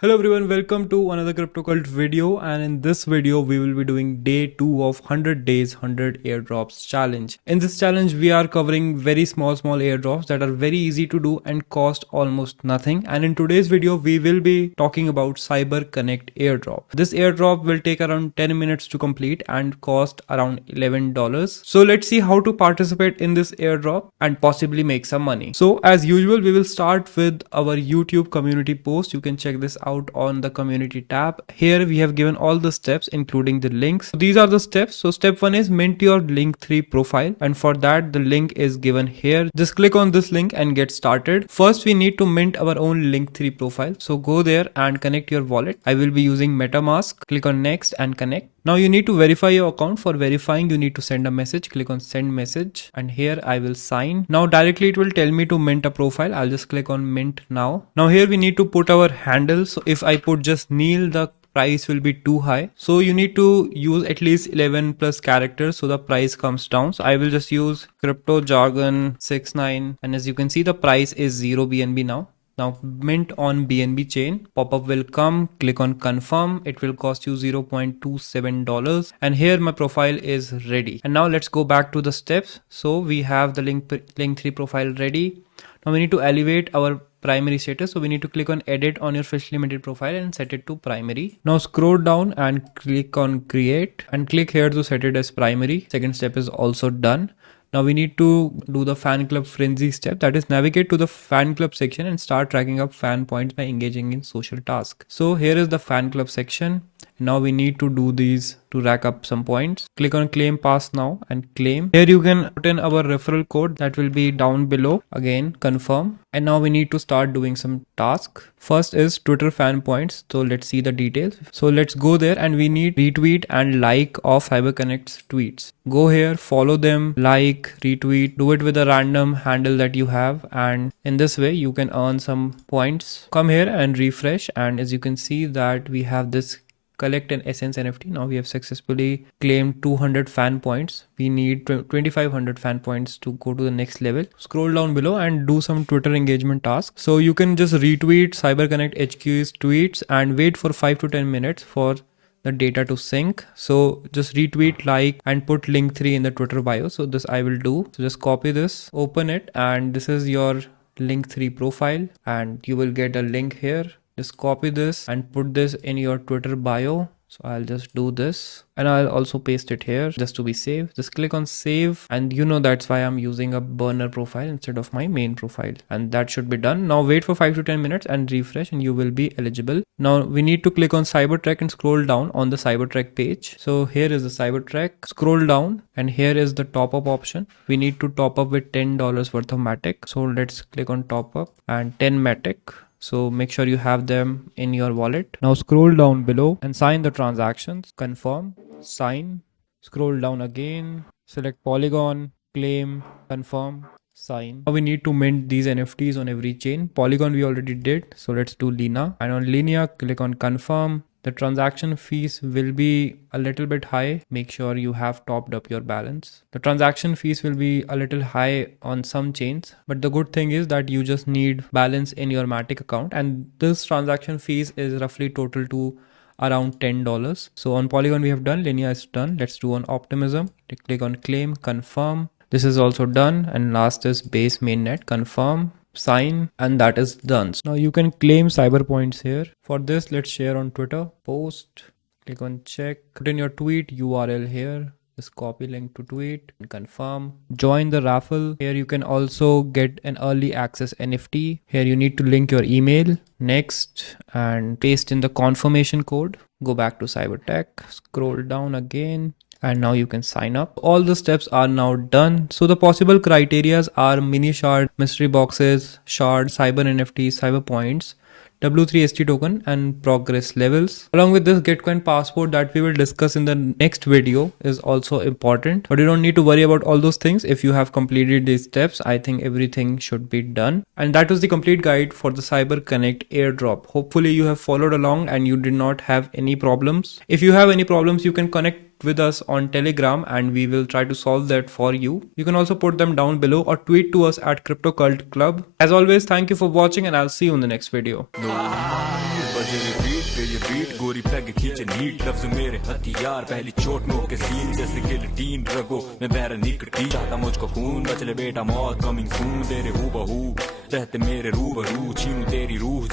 Hello everyone, welcome to another Crypto Cult video, and in this video we will be doing day 2 of 100 days 100 airdrops challenge. In this challenge we are covering very small airdrops that are very easy to do and cost almost nothing, and in today's video we will be talking about CyberConnect Airdrop. This airdrop will take around 10 minutes to complete and cost around $11. So let's see how to participate in this airdrop and possibly make some money. So as usual we will start with our YouTube community post. You can check this out on the community tab. Here we have given all the steps including the links. So these are the steps. So step 1 is mint your Linktree profile, and for that the link is given here. Just click on this link and get started. First we need to mint our own Linktree profile. So go there and connect your wallet. I will be using MetaMask. Click on next and connect. Now you need to verify your account. For verifying you need to send a message. Click on send message and here I will sign. Now directly it will tell me to mint a profile. I'll just click on mint now. Now here we need to put our handle. So if I put just Neil, the price will be too high. So you need to use at least 11 plus characters so the price comes down. So I will just use crypto jargon 69, and as you can see the price is 0 BNB now. Now mint on BNB chain, pop-up will come, click on confirm. It will cost you $0.27 and here my profile is ready. And now let's go back to the steps. So we have the Linktree profile ready. Now we need to elevate our primary status. So we need to click on edit on your freshly minted profile and set it to primary. Now scroll down and click on create and click here to set it as primary. Second step is also done. Now we need to do the fan club frenzy step, that is navigate to the fan club section and start tracking up fan points by engaging in social tasks. So here is the fan club section. Now we need to do these to rack up some points. Click on claim pass now and claim. Here you can put in our referral code that will be down below. Again confirm. And now we need to start doing some tasks. First is Twitter fan points. So let's see the details. So let's go there and we need retweet and like of CyberConnect's tweets. Go here, follow them, like, retweet, do it with a random handle that you have, and in this way you can earn some points. Come here and refresh, and as you can see that we have this collect an essence NFT. Now we have successfully claimed 200 fan points. We need 2500 fan points to go to the next level. Scroll down below and do some Twitter engagement tasks. So you can just retweet CyberConnect HQ's tweets and wait for 5 to 10 minutes for the data to sync. So just retweet, like, and put Linktree in the Twitter bio. So this I will do. So just copy this, open it, and this is your Linktree profile and you will get a link here. Just copy this and put this in your Twitter bio. So I'll just do this and I'll also paste it here just to be safe. Just click on save, and you know that's why I'm using a burner profile instead of my main profile, and that should be done. Now wait for 5 to 10 minutes and refresh and you will be eligible. Now we need to click on Cybertrack and scroll down on the Cybertrack page. So here is the Cybertrack. Scroll down and here is the top up option. We need to top up with $10 worth of Matic. So let's click on top up and 10 Matic. So make sure you have them in your wallet. Now scroll down below and sign the transactions. Confirm, sign, scroll down again, select Polygon, claim, confirm, sign. Now we need to mint these NFTs on every chain. Polygon we already did. So let's do Lena. And on Lena, click on confirm. The transaction fees will be a little bit high. Make sure you have topped up your balance. The transaction fees will be a little high on some chains, but the good thing is that you just need balance in your Matic account, and this transaction fees is roughly total to around $10. So on Polygon we have done, Linea is done. Let's do on Optimism. Click on claim, confirm. This is also done, and last is base mainnet, confirm, sign, and that is done. So now you can claim cyber points here. For this, let's share on Twitter, post, click on check, put in your tweet URL here. Just copy link to tweet and confirm. Join the raffle. Here you can also get an early access NFT. Here you need to link your email. Next, and paste in the confirmation code. Go back to Cybertrack, scroll down again, and now you can sign up. All the steps are now done. So the possible criterias are mini shard, mystery boxes, shard, cyber NFTs, cyber points, W3ST token, and progress levels. Along with this, Gitcoin passport that we will discuss in the next video is also important, but you don't need to worry about all those things. If you have completed these steps, I think everything should be done. And that was the complete guide for the CyberConnect airdrop. Hopefully you have followed along and you did not have any problems. If you have any problems, you can connect with us on Telegram and we will try to solve that for you. You can also put them down below or tweet to us at Crypto Cult Club. As always, thank you for watching and I'll see you in the next video. बजे repeat पे ये beat, गोरी peg खींचे NEET, लफ्ज मेरे हथियार, पहली चोट नो के सीन जैसे गिल्टीन, रगो मैं बैर निकटी, चाहता मुझको खून, बचले बेटा मौत कमिंग सून, तेरे हूबहू रहते मेरे रूबरू, छीनू तेरी रूह।